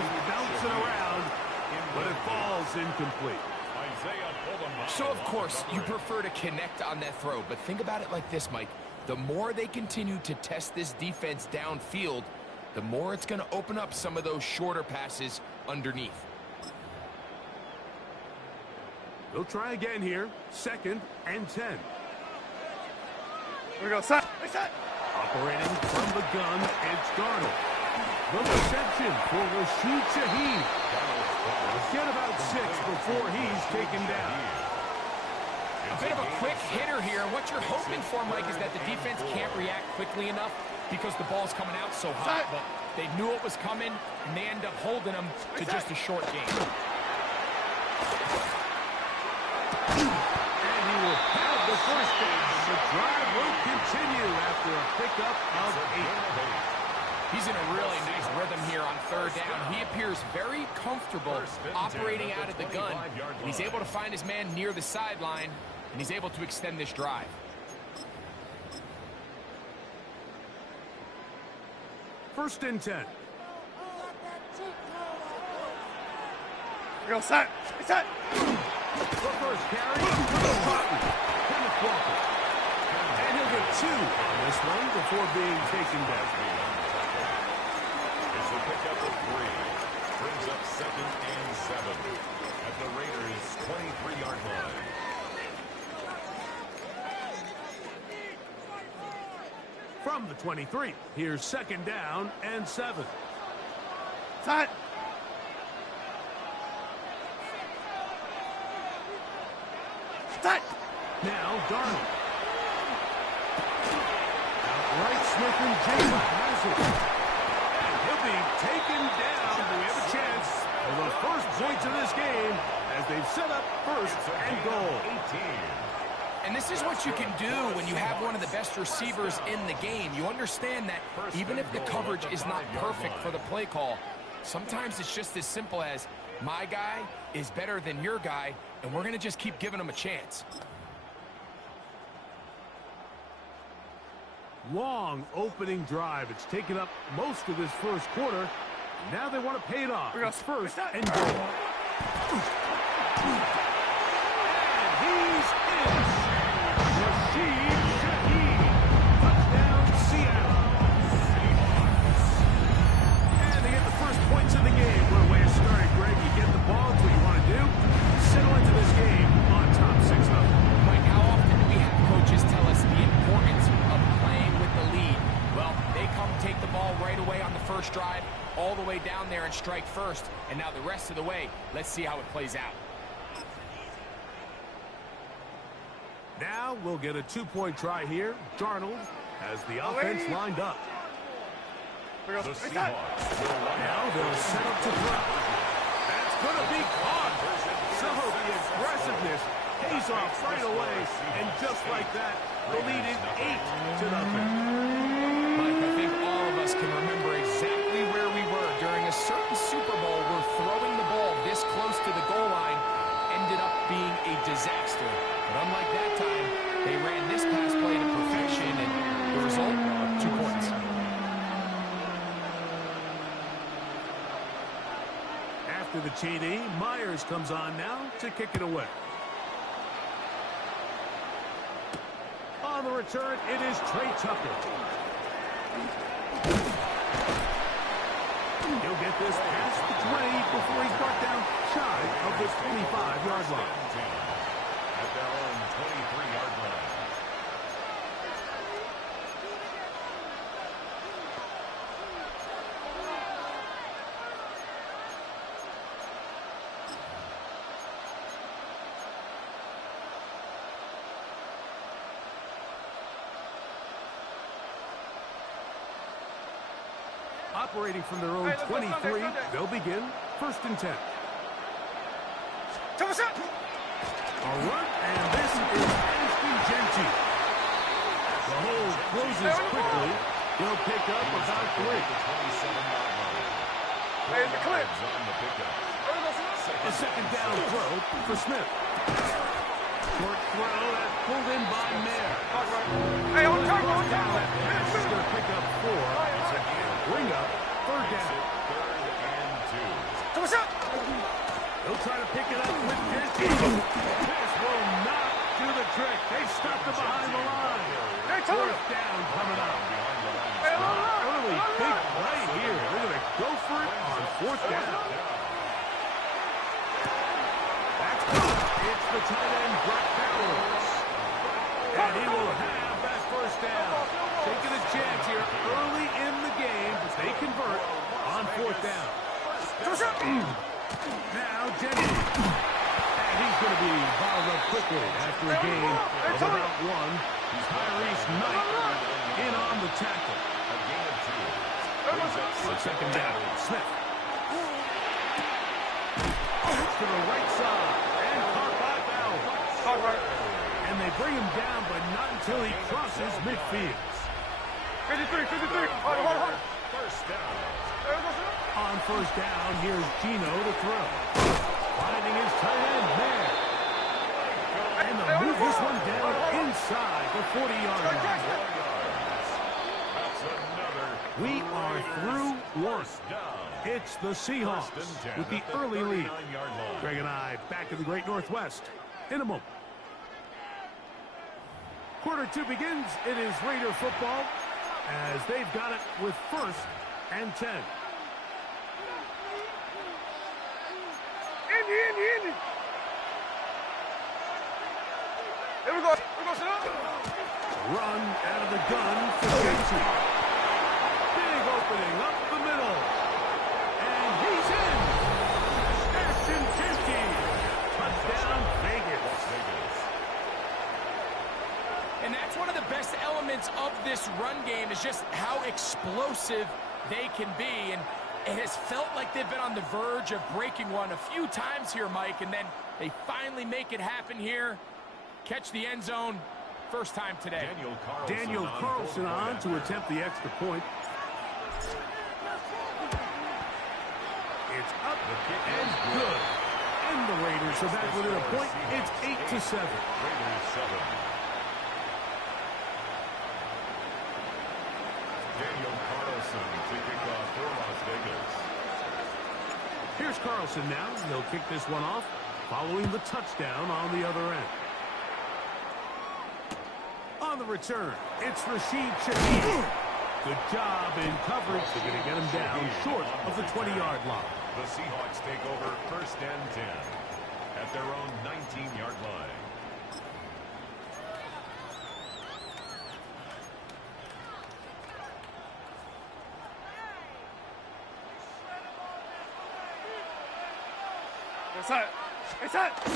was bouncing around, but it falls incomplete. So, of course, you prefer to connect on that throw, but think about it like this, Mike. The more they continue to test this defense downfield, the more it's going to open up some of those shorter passes underneath. They'll try again here. 2nd and 10. Here we go, set. Operating from the gun, it's Darnold. The reception for Rashid Shaheed. Get about 6 before he's taken down. A bit of a quick hitter here. What you're hoping for, Mike, is that the defense can't react quickly enough because the ball's coming out so hot. But they knew it was coming, and they end up holding them to just a short game. And he will have the first down. The drive will continue after a pickup of 8. He's in a really nice rhythm here on 3rd down. He appears very comfortable operating out of the gun, and he's able to find his man near the sideline, and he's able to extend this drive. First and 10. Here we go, set. The first carry for the Spartan. Kenneth Walker. And he'll get 2 on this one before being taken down. It's a pickup of 3. Brings up 2nd and 7 at the Raiders' 23-yard line. From the 23, here's 2nd down and 7. Set. Now Darnold. Outright Smith and Jigba has it. And he'll be taken down. We have a chance for the first points of this game as they've set up 1st and goal. 18. And this is what you can do when you have one of the best receivers in the game. You understand that even if the coverage is not perfect for the play call, sometimes it's just as simple as my guy is better than your guy, and we're going to just keep giving him a chance. Long opening drive. It's taken up most of this first quarter. Now they want to pay it off. It's 1st and goal. And he's in. Rashid Shaheed. Touchdown, Seattle. And they get the first points of the game. What a way to start it, Greg. You get the ball. It's what you want to do. Settle into this game on top 6-0. Mike, how often do we have coaches tell us the importance of playing with the lead? Well, they come take the ball right away on the first drive, all the way down there and strike first. And now the rest of the way, let's see how it plays out. Now we'll get a 2-point try here. Darnold has the offense lined up. The Seahawks. Now they'll set up to throw. That's going to be caught. So the aggressiveness pays off right away. And just like that, the lead is 8-0. Mike, I think all of us can remember exactly where we were during a certain Super Bowl where throwing the ball this close to the goal line ended up being a disaster. But unlike that time, they ran this pass play to perfection, and the result, 2 points. After the TD, Myers comes on now to kick it away. On the return, it is Trey Tucker. He'll get this past the 20 before he's brought down shy of the 25-yard line. At their own 23-yard line. Operating from their own 23, they'll begin 1st and 10. A run, and this is Ashton Genty. The hole closes quickly. He'll pick up about 3. There's the clip. A 2nd down throw for Smith. Short throw that's pulled in by Mayer. Hey, on time. He's going to pick up 4. Bring up 3rd down. 3rd and 2. pick it up with distance. This will not do the trick. They stopped it behind the line. Fourth down coming up. Early big play here. They're going to go for it on fourth down. That's good. It's the tight end, Brock Bowers. And he will have that first down. Taking a chance here early in the game as they convert on fourth down. Now Jennings. And he's going to be bottled up quickly after a game of about one. Tyrese Knight in on the tackle. A gain of 2. On second down, Smith. To the right side. And caught by Bowers. And they bring him down, but not until he crosses midfield. 53. First down. On first down, here's Gino to throw. Finding his tight end there. And they'll move this one down inside the 40-yard line. That's another. We are through one. It's the Seahawks with the early lead. Greg and I back in the Great Northwest in a moment. Quarter 2 begins. It is Raider football as they've got it with first and 10. Indy. Here we go. Run out of the gun for JT. Big opening up the middle. And he's in. Ashton Jenkins. Touchdown, Vegas. And that's one of the best elements of this run game is just how explosive they can be. And it has felt like they've been on the verge of breaking one a few times here, Mike, and then they finally make it happen here. Catch the end zone first time today. Daniel Carlson on to attempt the extra point. It's up and good. And the Raiders are back within a point. It's 8-7. Raiders 7. Daniel Carlson to kick off for Las Vegas. Here's Carlson now. He'll kick this one off following the touchdown on the other end. On the return, it's Rashid Shaheed. Good job in coverage. They're going to get him down short of the 20-yard line. The Seahawks take over first and 10 at their own 19-yard line. It's set. On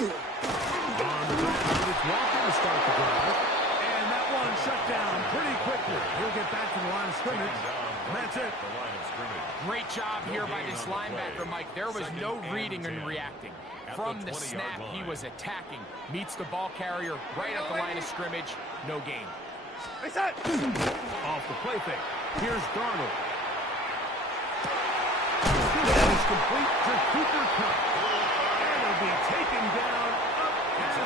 the ground, it's Walker to start the drive. And that one shut down pretty quickly. He'll get back to the line of scrimmage. And that's it. The line of scrimmage. Great job here by this linebacker, Mike. There was no reading and reacting. From the snap, he was attacking. Meets the ball carrier right at the line of scrimmage. No gain. It's set. Off the play fake. Here's Darnold. This is complete to Cooper Kupp. And he'll be taken down up at the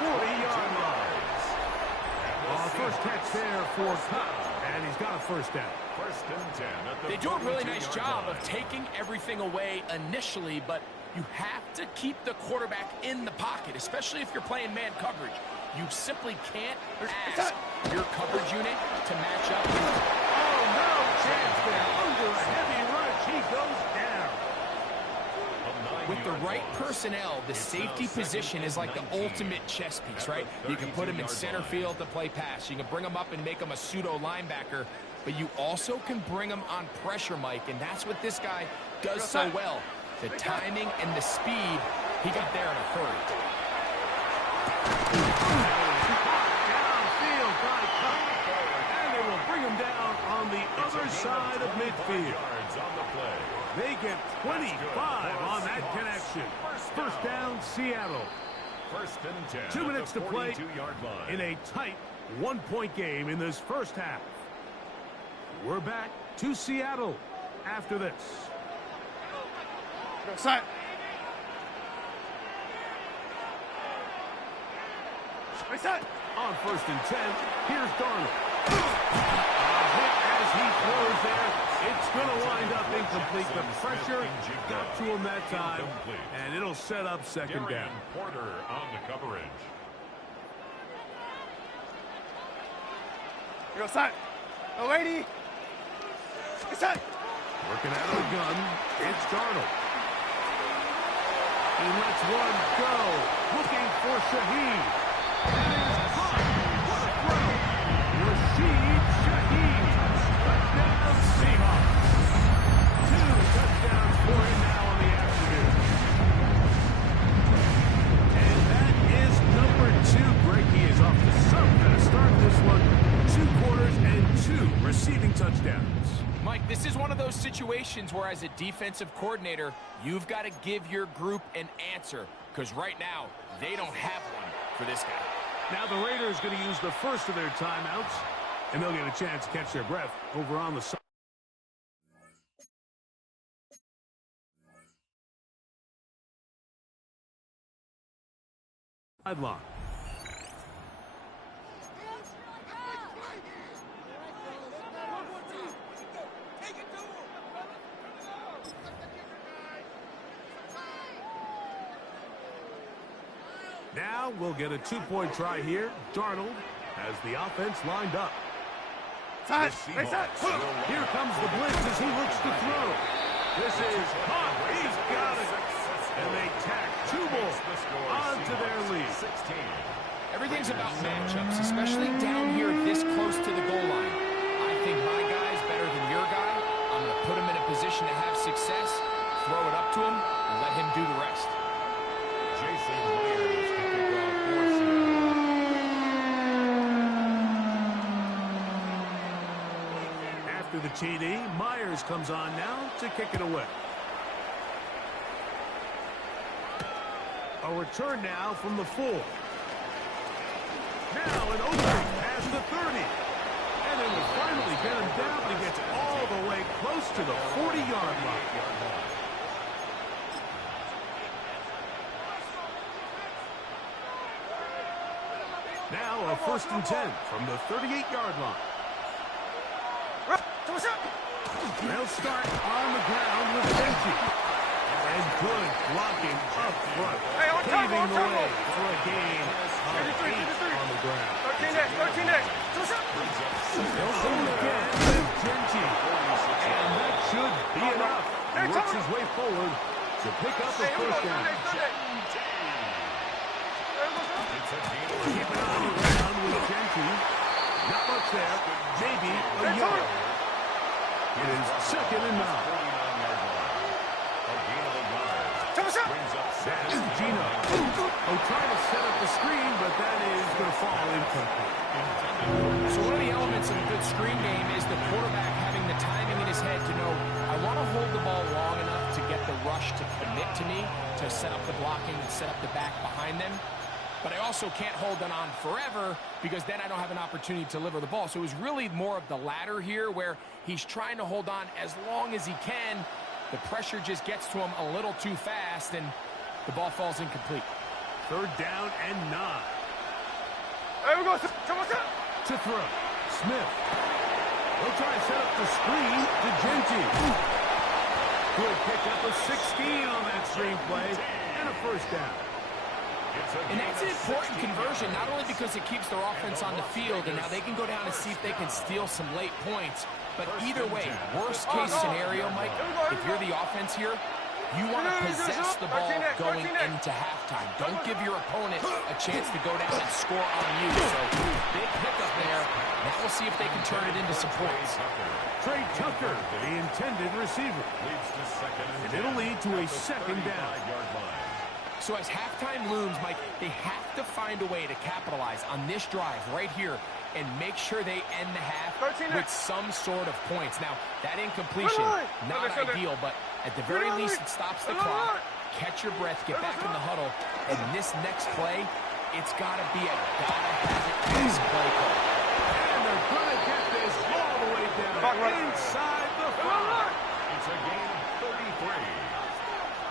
40-yard line. First catch there for Kupp. And he's got a first down. First and 10 at the They do a really 42-yard nice job line. of taking everything away initially, but you have to keep the quarterback in the pocket, especially if you're playing man coverage. You simply can't ask your coverage unit to match up. Oh, no chance there. Under a heavy rush, he goes down. With the right personnel, the safety position is like the ultimate chess piece, right? You can put him in center field to play pass. You can bring him up and make him a pseudo linebacker, but you also can bring him on pressure, Mike, and that's what this guy does so well. The timing and the speed, he got there in a hurry. Downfield by Kupp. And they will bring him down on the other side of midfield. On the play. They get 25 on that connection. First down, Seattle. First and 10 2 minutes to at the play 42-yard line. in a tight one-point game in this first half. We're back to Seattle after this. Go set. It's set. On first and 10, here's Darnold. A hit as he throws there, it's going to wind up incomplete. The pressure got to him that time, and it'll set up second down. Porter on the coverage. Go, son. No, lady. Hey, son. Working out of the gun, it's Darnold. He lets one go, looking for Shaheed. That is caught. What a throw. Rashid Shaheed. Touchdown Seahawks. 2 touchdowns for him now on the afternoon. And that is number 2. Greg, he is off to some kind of start this one. 2 quarters and 2 receiving touchdowns. Mike, this is one of those situations where as a defensive coordinator, you've got to give your group an answer, because right now, they don't have one for this guy. Now the Raiders going to use the first of their timeouts, and they'll get a chance to catch their breath over on the sideline. Now we'll get a 2-point try here. Darnold has the offense lined up. Son. Hey, son. Here comes the blitz as he looks to throw. This is caught. He's got it. And they tack 2 more onto their lead. Everything's about matchups, especially down here this close to the goal line. I think my guy's better than your guy. I'm going to put him in a position to have success, throw it up to him, and let him do the rest. Jason Myers to kick off for Seattle. After the TD, Myers comes on now to kick it away. A return now from the 4. Now an opening past the 30. And they will finally get him down, but he gets all the way close to the 40-yard line. Now a 1st and 10 from the 38-yard line. They'll start on the ground with Benji. And good blocking up front, paving the way for a gain of 8 on the ground. 13 next. They'll go again with Genji. And that should be enough. He works his way forward to pick up a 1st down. Keep it on the ground with Genji. Not much there. Maybe a yard. It is 2nd and 9. That is Gino. Oh, trying to set up the screen, but that is going to fall incomplete. So one of the elements of a good screen game is the quarterback having the timing in his head to know, I want to hold the ball long enough to get the rush to commit to me, to set up the blocking and set up the back behind them. But I also can't hold them on forever because then I don't have an opportunity to deliver the ball. So it was really more of the latter here where he's trying to hold on as long as he can. The pressure just gets to him a little too fast, and the ball falls incomplete. 3rd down and 9. There we go. To throw. Smith. They'll try to set up the screen to Genji. Good pick up a 16 on that screenplay and a 1st down. And that's an important conversion, not only because it keeps their offense on the field, and now they can go down and see if they can steal some late points. But either way, worst case scenario, Mike, if you're the offense here, you want to possess the ball going into halftime. Don't give your opponent a chance to go down and score on you. So big pickup there. Now we'll see if they can turn it into some points. Trey Tucker, the intended receiver. And it'll lead to a 2nd down. So as halftime looms, Mike, they have to find a way to capitalize on this drive right here and make sure they end the half with some sort of points. Now, that incompletion, not ideal, but at the very least, it stops the clock. Catch your breath, get back in the huddle, and this next play, it's got to be a gotta-have-it-pass play call. And they're going to get this all the way down inside the 5. It's a gain of 33.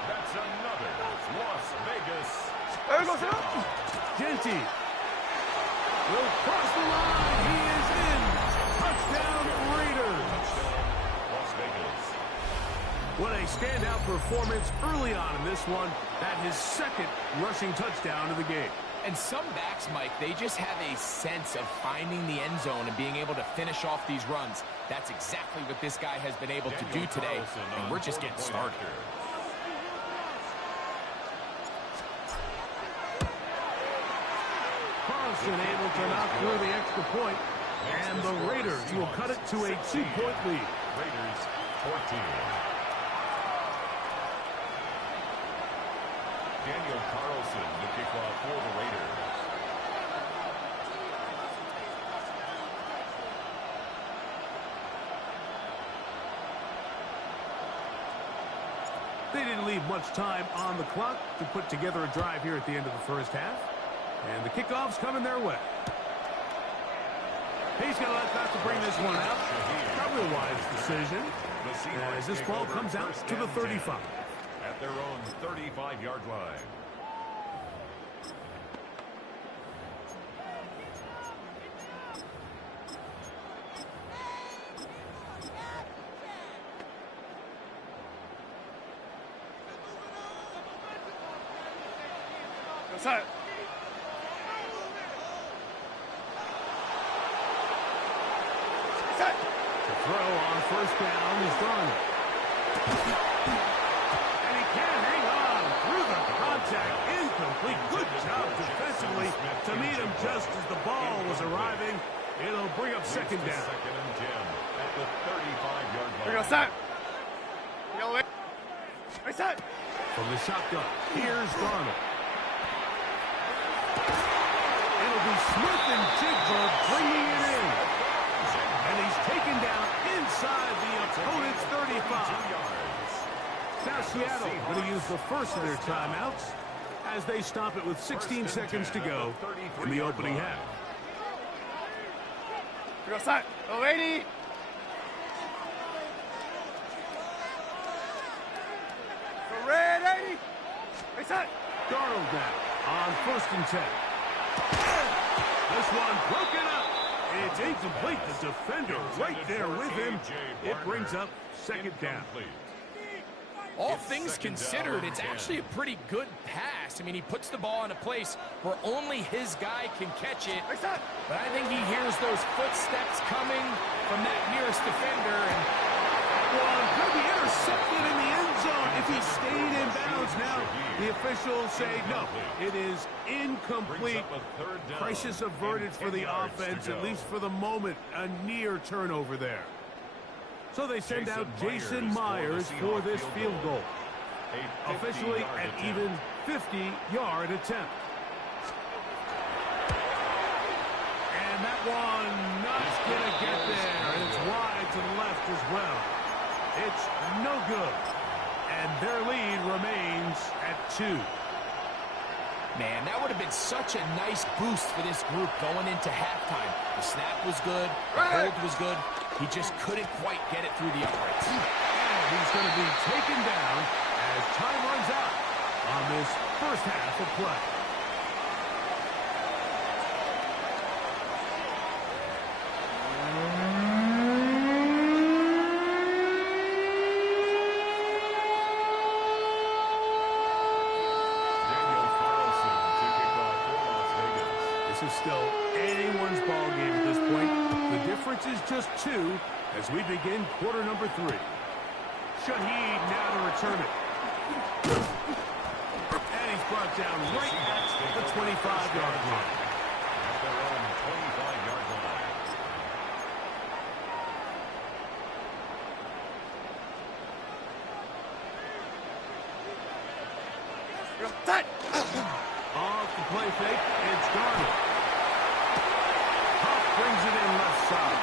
That's another Las Vegas. Genty will cross the line. He is in. Touchdown, Raiders. What a standout performance early on in this one. That his second rushing touchdown of the game. And some backs, Mike, they just have a sense of finding the end zone and being able to finish off these runs. That's exactly what this guy has been able to do today, and we're just getting started. Carlson able to knock through the extra point, and the Raiders will cut it to a 2-point lead. Raiders 14. Daniel Carlson, the kickoff for the Raiders. They didn't leave much time on the clock to put together a drive here at the end of the first half. And the kickoff's coming their way. He's going to let that to bring this one out. Probably a wise decision as this ball comes out to the 35. At their own 35-yard line. What's that? The throw on first down is done. And he can't hang on through the contact. Incomplete. Good job defensively to meet him just as the ball was arriving. It'll bring up second down. Second and 10 at the 35-yard line. Here goes that. What's that? From the shotgun, here's Darnold. It'll be Smith and Jigba bringing it in. And he's taken down inside the opponent's 35. Now Seattle going to use the first of their timeouts as they stop it with 16 seconds to go in the opening half. Here goes that. Oh, 80. Go red, 80. What's that? Darnold now on first and 10. This one broken up. It's incomplete. The defender right there with him. It brings up second down. All things considered, it's actually a pretty good pass. I mean, he puts the ball in a place where only his guy can catch it. But I think he hears those footsteps coming from that nearest defender. And one could be intercepted in the end zone if he stayed in bounds. Now the officials say no, it is incomplete. Crisis averted for the offense, at least for the moment. A near turnover there. So they send out Jason Myers for this field goal. Officially an even 50-yard attempt. And that one not going to get there. And it's wide to the left as well. It's no good. And their lead remains at 2. man, that would have been such a nice boost for this group going into halftime. The snap was good, the hold was good. He just couldn't quite get it through the uprights. And he's going to be taken down as time runs out on this first half of play. Still anyone's ball game at this point. The difference is just 2 as we begin quarter number 3. Shaheed now to return it. And he's brought down right at the 25-yard line. At their own 25-yard line. Off the play fake, it's Darnold. Brings it in left side.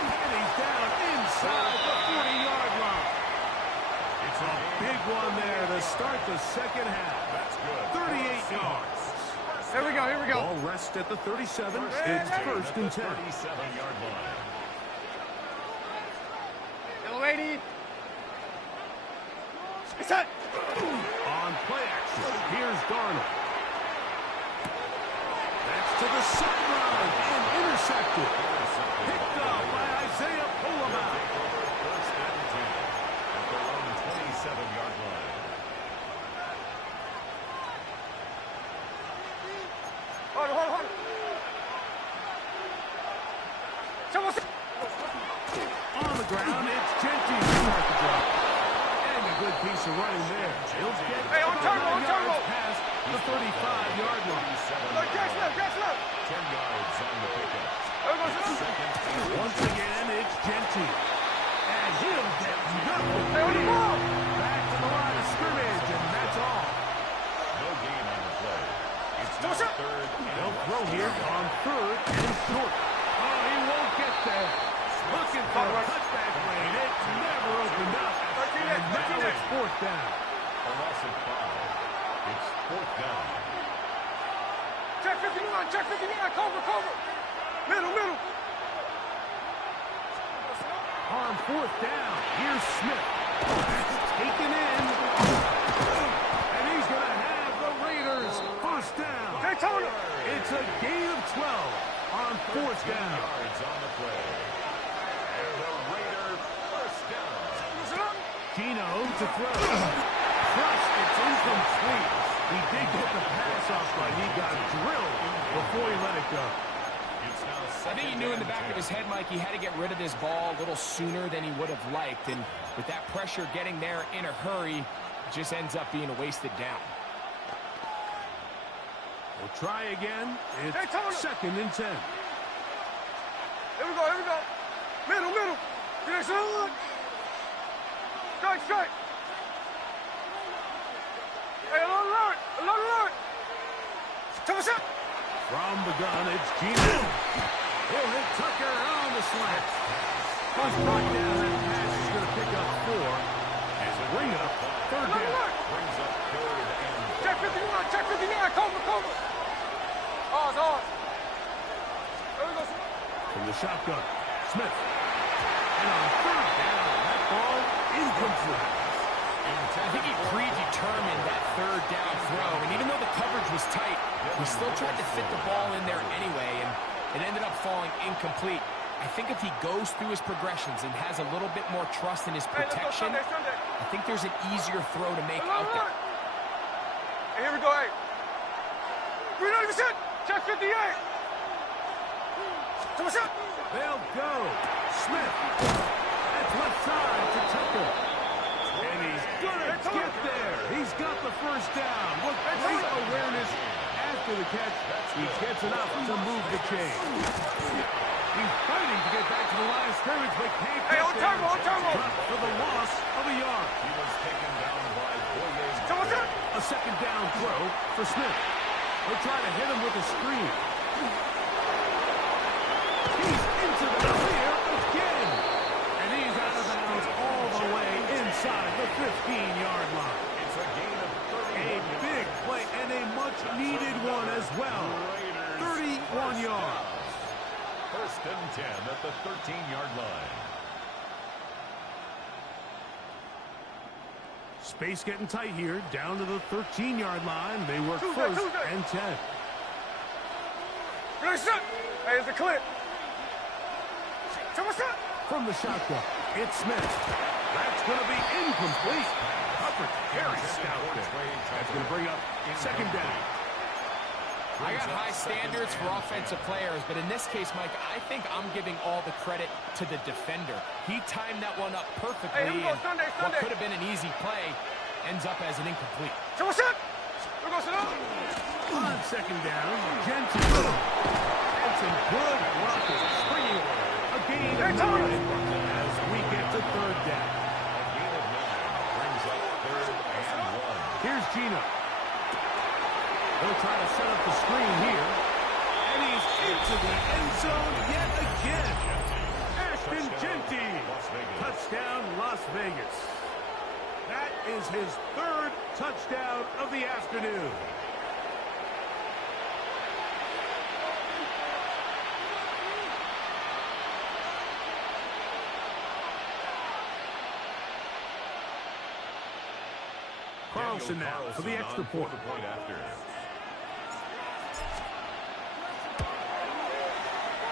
And he's down inside the 40-yard line. It's a big one there to start the second half. That's good. 38 yards. Here we go, here we go. Ball rests at the 37. It's first and 10. 37-yard line. Little lady. It's set. On play action, here's Darnold. That's to the sideline and intercepted. Picked up by Isaiah Pullman. First and 10 at their of running there. He'll get Hey, on turbo, on turbo. past the 35-yard line. Look, catch left, catch left. 10 yards on the pickup. There goes the Second and Once again, it's Genty. And he'll get nothing. Hey, on the ball. Back to the line of scrimmage, and that's all. no gain on the play. It's now Toss it. third and They'll less throw than here a yard. on third and short. Oh, he won't get there. Looking for a cutback lane. It never opened up. And now it's fourth down. A loss of 5. It's fourth down. Check 59, check 59. Cover, cover. Middle, middle. On fourth down, here's Smith. Taken in. And he's going to have the Raiders first down. Daytona. It's a gain of 12 on fourth 10 down. yards on the play. And the Raider first down. Listen up. Gino to throw. Crushed, it's incomplete. He did get the pass off, but he got drilled before he let it go. It's now I think he second knew in the and back 10. of his head, Mike, he had to get rid of this ball a little sooner than he would have liked. And with that pressure getting there in a hurry, it just ends up being a wasted down. We'll try again. It's Daytona. second and 10. Here we go, here we go. Middle, middle. Yes, sir. Strike, strike. Hey, alert, alert. Toss it. From the gun, it's Gino. He'll hit Tucker on the slant. First brought down, that pass is going to pick up 4. And bring up third down. Alert. Brings up third and Check 59, check 59. Cover, cover. Ours, ours. There we go, sir. From the shotgun, Smith. And on third down, that ball incomplete. I think he predetermined that third down throw, and even though the coverage was tight, he still tried to fit the ball in there anyway, and it ended up falling incomplete. I think if he goes through his progressions and has a little bit more trust in his Hey, let's go protection, Sunday, Sunday. I think there's an easier throw to make out Alert. there. Hey, here we go, hey. 390%. Check 58. Toss it. They'll go. Smith. That's left side to Tucker. And he's going to get there. He's got the first down. With great awareness after the catch, he gets enough to move the chain. He's fighting to get back to the line of scrimmage, but can't Hey, get on there. turbo, on turbo. Dropped for the loss of a yard. he was taken down by Boyes. Toss it. A second down throw for Smith. They'll try to hit him with a screen. He's into the clear again. And he's out of bounds all the way inside the 15-yard line. It's a gain of 30. A big play and a much-needed one as well. 31 yards. First and 10 at the 13-yard line. Space getting tight here. Down to the 13-yard line. They work Tuesday, first Tuesday. and 10. Good shot. Hey, it's a clip. Toss it. From the shotgun, it's Smith. That's going to be incomplete. Coverage very stout there. That's going to bring up second down. I got high standards for offensive players, but in this case, Mike, I think I'm giving all the credit to the defender. He timed that one up perfectly, Hey, here we go, and Sunday, what Sunday. could have been an easy play ends up as an incomplete. Toss it. Here we go, sit up. On second down, Genty. And some good blocking. Springing away. A gain of 9 as we get to third down. A gain of 9 brings up third and 1. Here's Gino. They'll try to set up the screen here. And he's into the end zone yet again. Ashton Genty. Las Vegas. Touchdown, Las Vegas. That is his third touchdown of the afternoon. Carlson now for the extra point. The point after.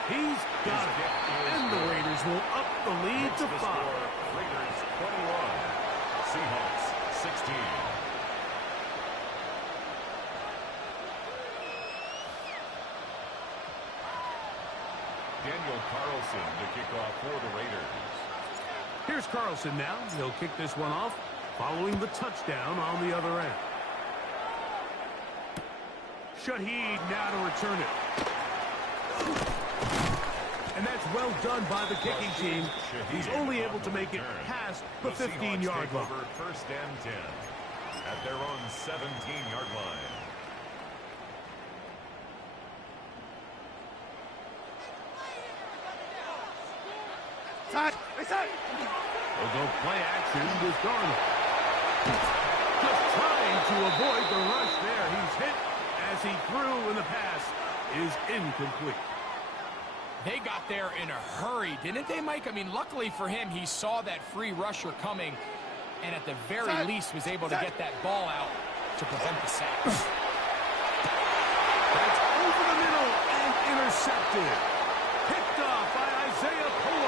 He's got it. And the Raiders will up the lead to 5. Raiders 21. Seahawks 16. Daniel Carlson to kick off for the Raiders. Here's Carlson now. He'll kick this one off following the touchdown on the other end. Shaheed now to return it. And that's well done by the kicking team. He's only able to make it past the 15-yard line. First and 10 at their own 17-yard line. They'll go play action with Darnold. Just trying to avoid the rush there. He's hit as he threw, and the pass is incomplete. They got there in a hurry, didn't they, Mike? I mean, luckily for him, he saw that free rusher coming, and at the very least was able to get that ball out to prevent the sack. That's over the middle and intercepted. Picked off by Isaiah Pulley.